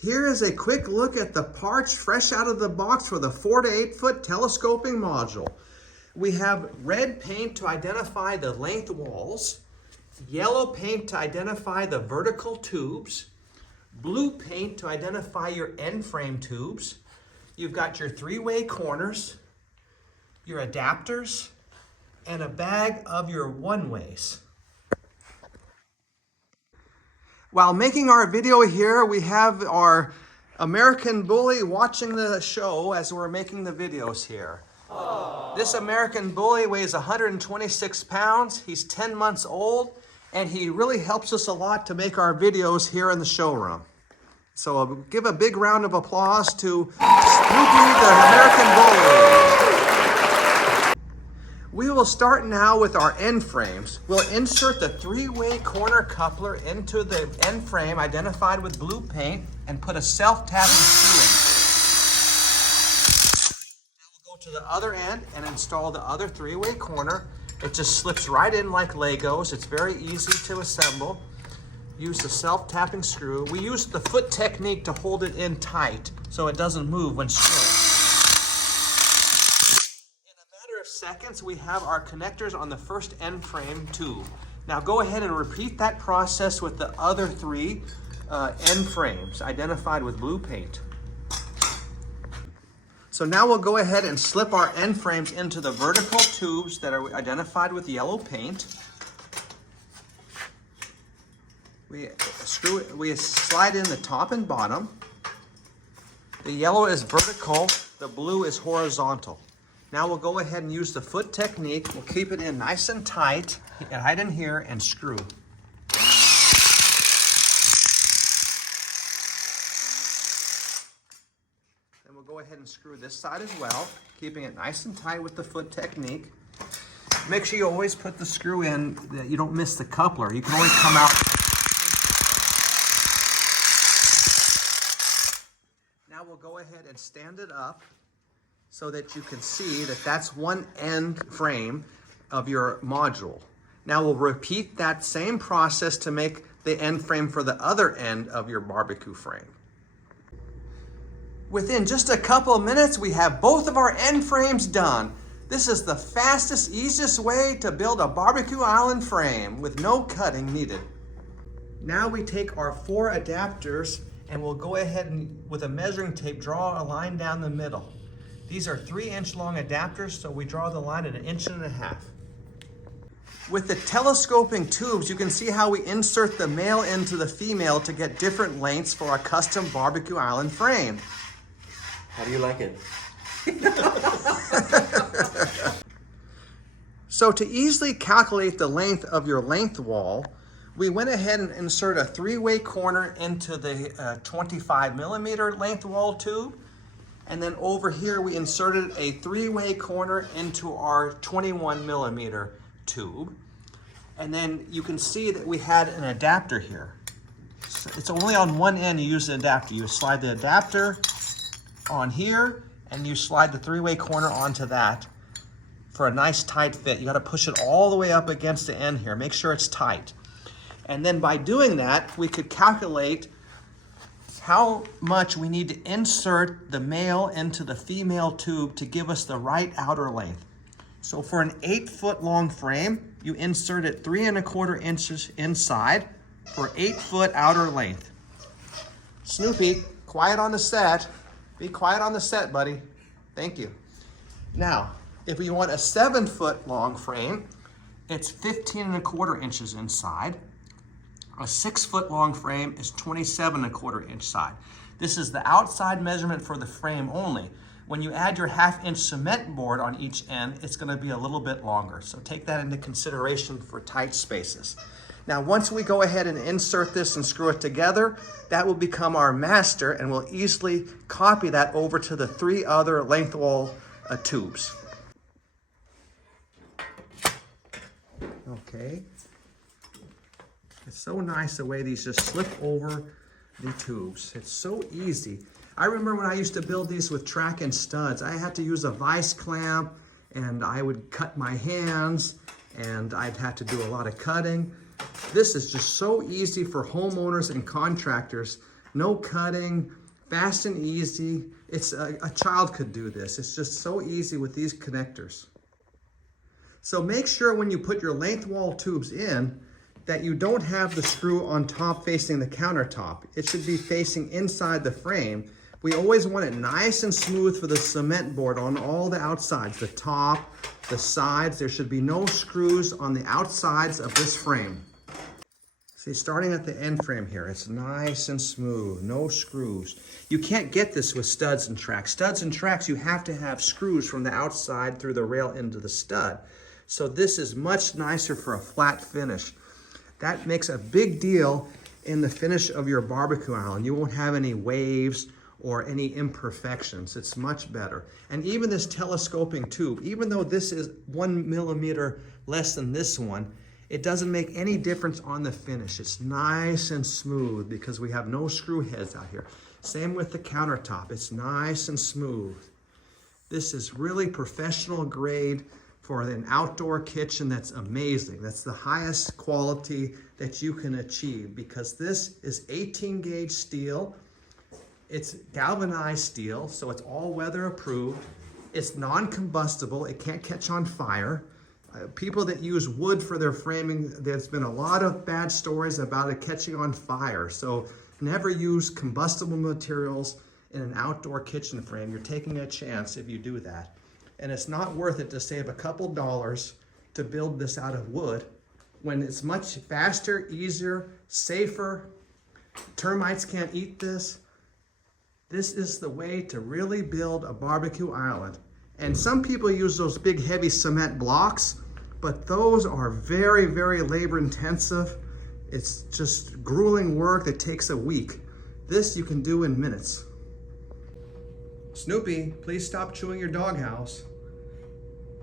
Here is a quick look at the parts fresh out of the box for the 4 to 8 foot telescoping module. We have red paint to identify the length walls, yellow paint to identify the vertical tubes, blue paint to identify your end frame tubes. You've got your 3-way corners, your adapters, and a bag of your 1-ways. While making our video here, we have our American Bully watching the show as we're making the videos here. Aww. This American Bully weighs 126 pounds. He's 10 months old, and he really helps us a lot to make our videos here in the showroom. So give a big round of applause to Snoopy the American Bully. We will start now with our end frames. We'll insert the 3-way corner coupler into the end frame identified with blue paint and put a self-tapping screw in. Now we'll go to the other end and install the other 3-way corner. It just slips right in like Legos. It's very easy to assemble. Use the self-tapping screw. We use the foot technique to hold it in tight so it doesn't move when screwing. Seconds, we have our connectors on the first end frame tube. Now go ahead and repeat that process with the other 3 end frames identified with blue paint. So now we'll go ahead and slip our end frames into the vertical tubes that are identified with yellow paint. We slide in the top and bottom. The yellow is vertical, the blue is horizontal. Now we'll go ahead and use the foot technique. We'll keep it in nice and tight, right in here, and screw. Then we'll go ahead and screw this side as well, keeping it nice and tight with the foot technique. Make sure you always put the screw in that you don't miss the coupler. You can always come out. Now we'll go ahead and stand it up so that you can see that that's one end frame of your module. Now we'll repeat that same process to make the end frame for the other end of your barbecue frame. Within just a couple of minutes, we have both of our end frames done. This is the fastest, easiest way to build a barbecue island frame with no cutting needed. Now we take our 4 adapters and we'll go ahead and, with a measuring tape, draw a line down the middle. These are 3-inch long adapters, so we draw the line at 1.5 inches. With the telescoping tubes, you can see how we insert the male into the female to get different lengths for our custom barbecue island frame. How do you like it? So to easily calculate the length of your length wall, we went ahead and insert a 3-way corner into the 25 millimeter length wall tube. And then over here, we inserted a 3-way corner into our 21 millimeter tube. And then you can see that we had an adapter here. So it's only on one end you use the adapter. You slide the adapter on here, and you slide the 3-way corner onto that for a nice tight fit. You gotta push it all the way up against the end here. Make sure it's tight. And then by doing that, we could calculate how much we need to insert the male into the female tube to give us the right outer length. So for an 8-foot long frame, you insert it 3¼ inches inside for 8-foot outer length. Snoopy, quiet on the set. Be quiet on the set, buddy. Thank you. Now, if we want a 7-foot long frame, it's 15¼ inches inside. A 6-foot long frame is 27¼ inch side. This is the outside measurement for the frame only. When you add your 1/2 inch cement board on each end, it's gonna be a little bit longer. So take that into consideration for tight spaces. Now, once we go ahead and insert this and screw it together, that will become our master, and we'll easily copy that over to the 3 other length wall tubes. Okay. It's so nice the way these just slip over the tubes. It's so easy. I remember when I used to build these with track and studs, I had to use a vise clamp, and I would cut my hands, and I'd have to do a lot of cutting. This is just so easy for homeowners and contractors No cutting, fast and easy. It's a child could do this. It's just so easy with these connectors. So make sure when you put your length wall tubes in that you don't have the screw on top facing the countertop. It should be facing inside the frame. We always want it nice and smooth for the cement board on all the outsides, the top, the sides. There should be no screws on the outsides of this frame. See, starting at the end frame here, it's nice and smooth, no screws. You can't get this with studs and tracks. Studs and tracks, you have to have screws from the outside through the rail into the stud. So this is much nicer for a flat finish. That makes a big deal in the finish of your barbecue island. You won't have any waves or any imperfections. It's much better. And even this telescoping tube, even though this is 1 millimeter less than this one, it doesn't make any difference on the finish. It's nice and smooth because we have no screw heads out here. Same with the countertop. It's nice and smooth. This is really professional grade for an outdoor kitchen. That's amazing. That's the highest quality that you can achieve because this is 18 gauge steel. It's galvanized steel, so it's all weather approved. It's non-combustible. It can't catch on fire. People that use wood for their framing, there's been a lot of bad stories about it catching on fire. So never use combustible materials in an outdoor kitchen frame. You're taking a chance if you do that. And it's not worth it to save a couple dollars to build this out of wood when it's much faster, easier, safer. Termites can't eat this. This is the way to really build a barbecue island. And some people use those big heavy cement blocks, but those are very, very labor intensive. It's just grueling work that takes a week. This you can do in minutes. Snoopy, please stop chewing your doghouse.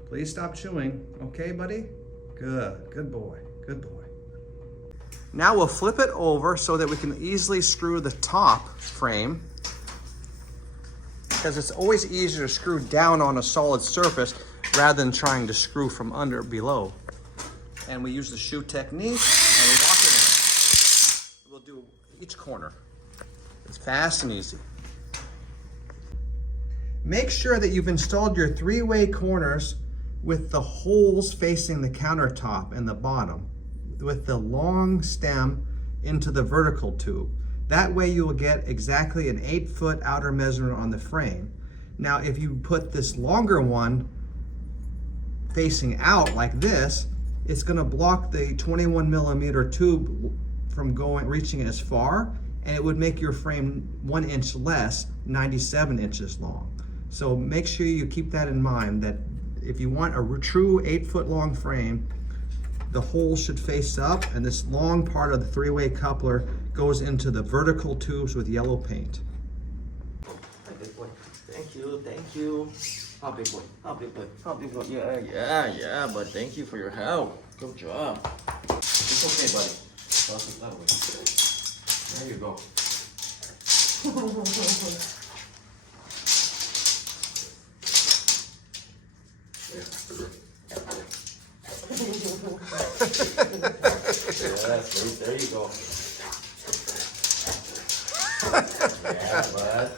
Please stop chewing. Okay, buddy? Good boy, good boy. Now we'll flip it over so that we can easily screw the top frame, because it's always easier to screw down on a solid surface rather than trying to screw from under below. And we use the shoe technique and we lock it in. We'll do each corner. It's fast and easy. Make sure that you've installed your 3-way corners with the holes facing the countertop and the bottom, with the long stem into the vertical tube. That way you will get exactly an 8-foot outer measurement on the frame. Now, if you put this longer one facing out like this, it's gonna block the 21 millimeter tube from reaching as far, and it would make your frame 1 inch less, 97 inches long. So make sure you keep that in mind, that if you want a true 8-foot long frame, the hole should face up, and this long part of the 3-way coupler goes into the vertical tubes with yellow paint. Thank you, thank you. Oh, big boy, oh, big boy, oh, big boy. Yeah, but thank you for your help. Good job. It's okay, buddy. Toss it that way. There you go. Yes, there you go. Yeah, bud.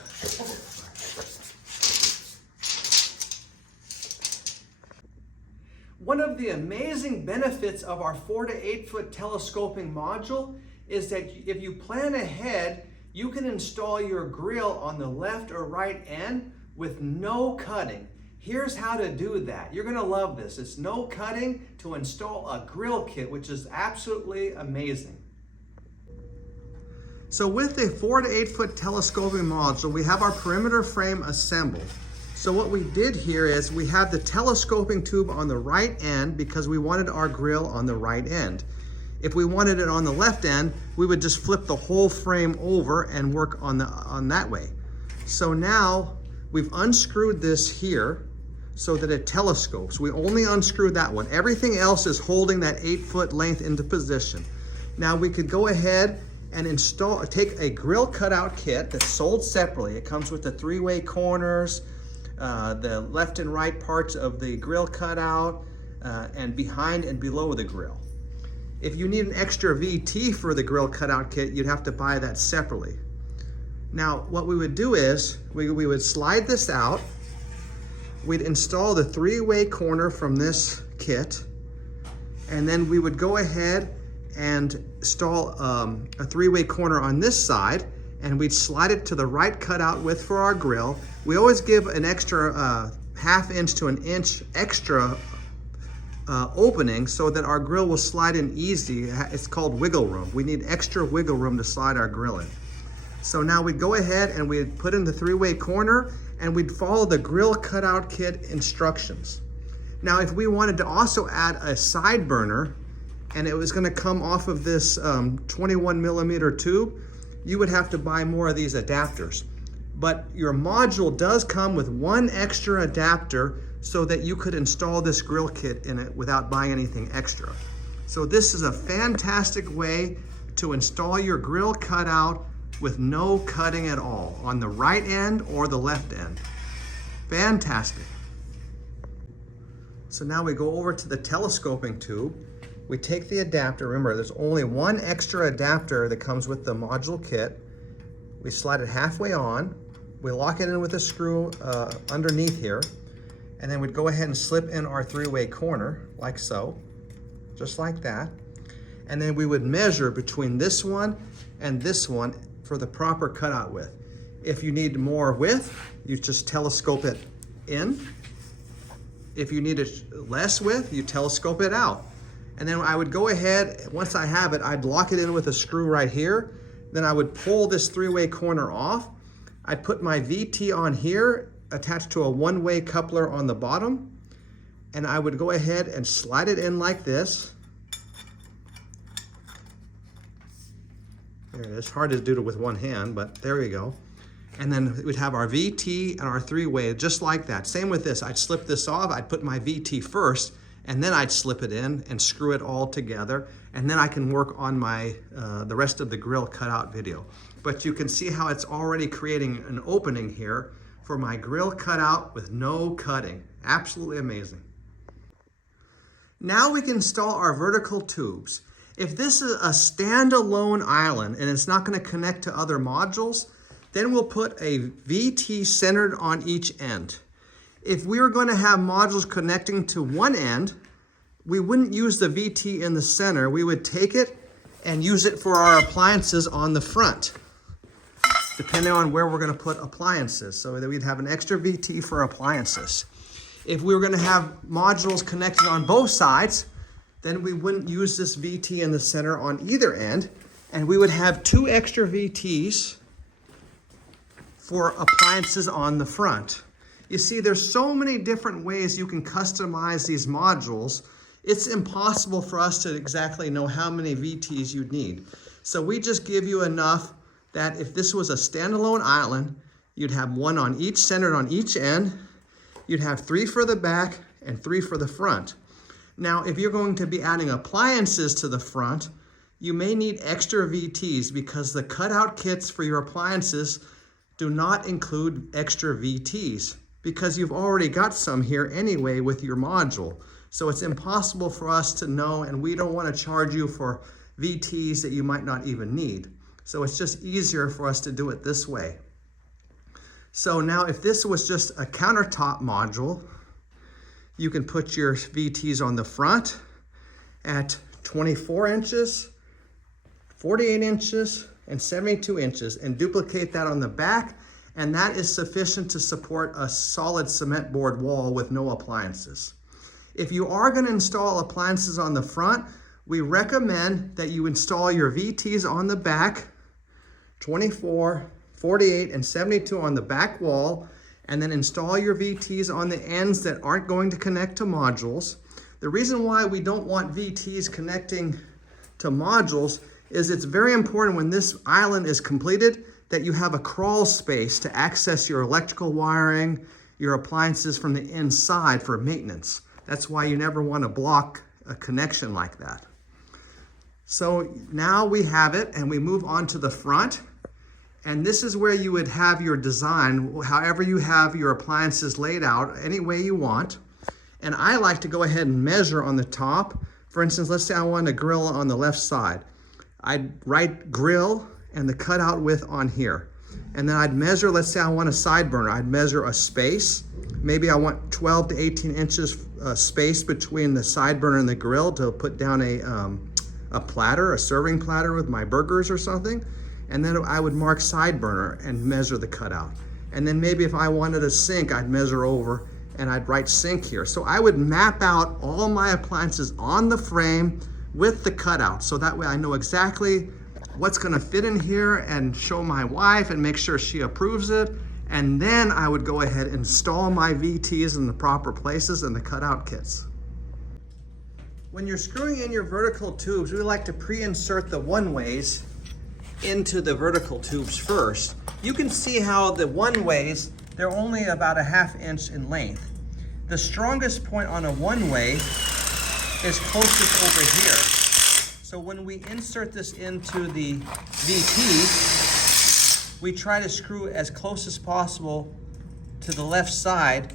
One of the amazing benefits of our 4 to 8 foot telescoping module is that if you plan ahead, you can install your grill on the left or right end with no cutting. Here's how to do that. You're gonna love this. It's no cutting to install a grill kit, which is absolutely amazing. So with the 4 to 8 foot telescoping module, we have our perimeter frame assembled. So what we did here is we have the telescoping tube on the right end because we wanted our grill on the right end. If we wanted it on the left end, we would just flip the whole frame over and work on that way. So now we've unscrewed this here so that it telescopes. We only unscrewed that one. Everything else is holding that 8-foot length into position. Now we could go ahead and take a grill cutout kit that's sold separately. It comes with the 3-way corners, the left and right parts of the grill cutout, and behind and below the grill. If you need an extra VT for the grill cutout kit, you'd have to buy that separately. Now, what we would do is we would slide this out. We'd install the three-way corner from this kit, and then we would go ahead and install a three-way corner on this side, and we'd slide it to the right cutout width for our grill. We always give an extra ½ inch to 1 inch extra opening so that our grill will slide in easy. It's called wiggle room. We need extra wiggle room to slide our grill in. So now we'd go ahead and we'd put in the three-way corner, and we'd follow the grill cutout kit instructions. Now, if we wanted to also add a side burner, and it was gonna come off of this 21mm tube, you would have to buy more of these adapters. But your module does come with 1 extra adapter so that you could install this grill kit in it without buying anything extra. So this is a fantastic way to install your grill cutout with no cutting at all on the right end or the left end. Fantastic. So now we go over to the telescoping tube. We take the adapter. Remember, there's only 1 extra adapter that comes with the module kit. We slide it halfway on. We lock it in with a screw underneath here. And then we'd go ahead and slip in our three-way corner, like so, just like that. And then we would measure between this one and this one for the proper cutout width. If you need more width, you just telescope it in. If you need it less width, you telescope it out. And then I would go ahead, once I have it, I'd lock it in with a screw right here. Then I would pull this three-way corner off. I'd put my VT on here, attached to a one-way coupler on the bottom. And I would go ahead and slide it in like this. There it is. Hard to do it with one hand, but there we go. And then we'd have our VT and our three-way just like that. Same with this. I'd slip this off. I'd put my VT first, and then I'd slip it in and screw it all together. And then I can work on my the rest of the grill cutout video. But you can see how it's already creating an opening here for my grill cutout with no cutting. Absolutely amazing. Now we can install our vertical tubes. If this is a standalone island and it's not going to connect to other modules, then we'll put a VT centered on each end. If we were going to have modules connecting to one end, we wouldn't use the VT in the center. We would take it and use it for our appliances on the front, depending on where we're going to put appliances, so that we'd have an extra VT for appliances. If we were going to have modules connected on both sides, then we wouldn't use this VT in the center on either end, and we would have 2 extra VTs for appliances on the front. You see, there's so many different ways you can customize these modules. It's impossible for us to exactly know how many VTs you'd need. So we just give you enough that if this was a standalone island, you'd have 1 on each, centered on each end. You'd have 3 for the back and 3 for the front. Now, if you're going to be adding appliances to the front, you may need extra VTs because the cutout kits for your appliances do not include extra VTs because you've already got some here anyway with your module. So it's impossible for us to know, and we don't want to charge you for VTs that you might not even need. So it's just easier for us to do it this way. So now if this was just a countertop module, you can put your VTs on the front at 24 inches, 48 inches, and 72 inches, and duplicate that on the back, and that is sufficient to support a solid cement board wall with no appliances. If you are going to install appliances on the front, we recommend that you install your VTs on the back, 24, 48, and 72 on the back wall, and then install your VTs on the ends that aren't going to connect to modules. The reason why we don't want VTs connecting to modules is it's very important when this island is completed that you have a crawl space to access your electrical wiring, your appliances from the inside for maintenance. That's why you never want to block a connection like that. So now we have it, and we move on to the front. And this is where you would have your design, however you have your appliances laid out, any way you want. And I like to go ahead and measure on the top. For instance, let's say I want a grill on the left side. I'd write grill and the cutout width on here. And then I'd measure, let's say I want a side burner, I'd measure a space. Maybe I want 12 to 18 inches space between the side burner and the grill to put down a platter, a serving platter with my burgers or something. And then I would mark side burner and measure the cutout. And then maybe if I wanted a sink, I'd measure over and I'd write sink here. So I would map out all my appliances on the frame with the cutout. So that way I know exactly what's gonna fit in here and show my wife and make sure she approves it. And then I would go ahead and install my VTs in the proper places and the cutout kits. When you're screwing in your vertical tubes, we like to pre-insert the one-ways into the vertical tubes first. You can see how the one-ways, they're only about a 1/2 inch in length. The strongest point on a one-way is closest over here. So when we insert this into the VT, we try to screw as close as possible to the left side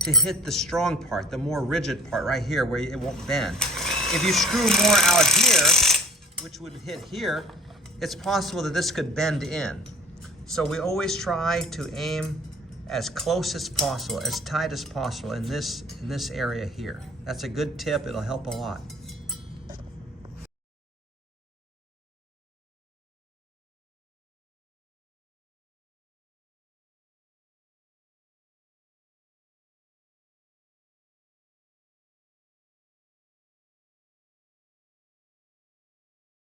to hit the strong part, the more rigid part right here where it won't bend. If you screw more out here, which would hit here, it's possible that this could bend in. So we always try to aim as close as possible, as tight as possible in this area here. That's a good tip, it'll help a lot.